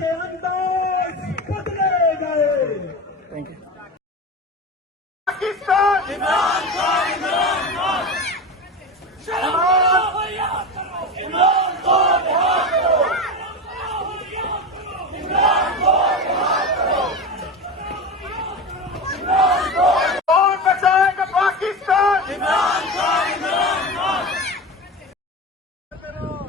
के अंदाज बदले गए। Thank you. पाकिस्तान इमरान खान, इमरान खान, इमरान को रिहा करो, इमरान को रिहा करो, इमरान को रिहा करो, इमरान को। कौन बचाएगा पाकिस्तान? इमरान खान, इमरान खान,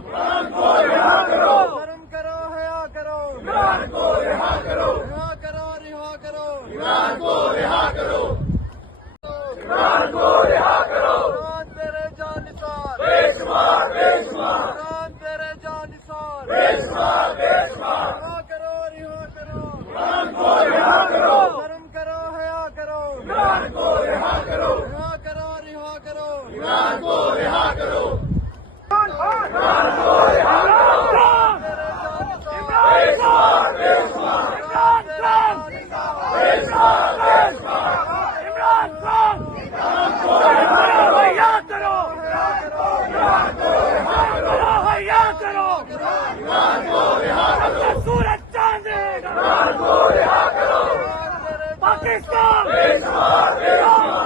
इमरान को रिहा करो, शर्म करो, हया करो, इमरान को रिहा करो, रिहा करो, रिहा करो, इमरान को रिहा करो, इमरान को रिहा करो। इमरान तेरे जानिसार बेशुमार, बेशुमार, इमरान तेरे जानिसार बेशुमार, बेशुमार, रिहा करो, रिहा करो, इमरान को रिहा करो, शर्म करो, हया करो, इमरान को रिहा करो, रिहा करो, रिहा करो, इमरान को रिहा करो, इमरान को रिहा करो, तेरे जानिसार बेशुमार, बेशुमार, इमरान खान बेशुमार, बेशुमार, इमरान खान, इमरान को रिहा करो, इमरान को रिहा करो, हया करो, इमरान को रिहा करो, सूरज चांद रहेगा, इमरान को रिहा करो, पाकिस्तान बेशुमार, बेशुमार,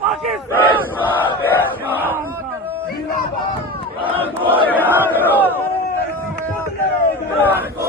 पाकिस्तान बेशुमार, बेशुमार, इमरान को रिहा करो, इमरान को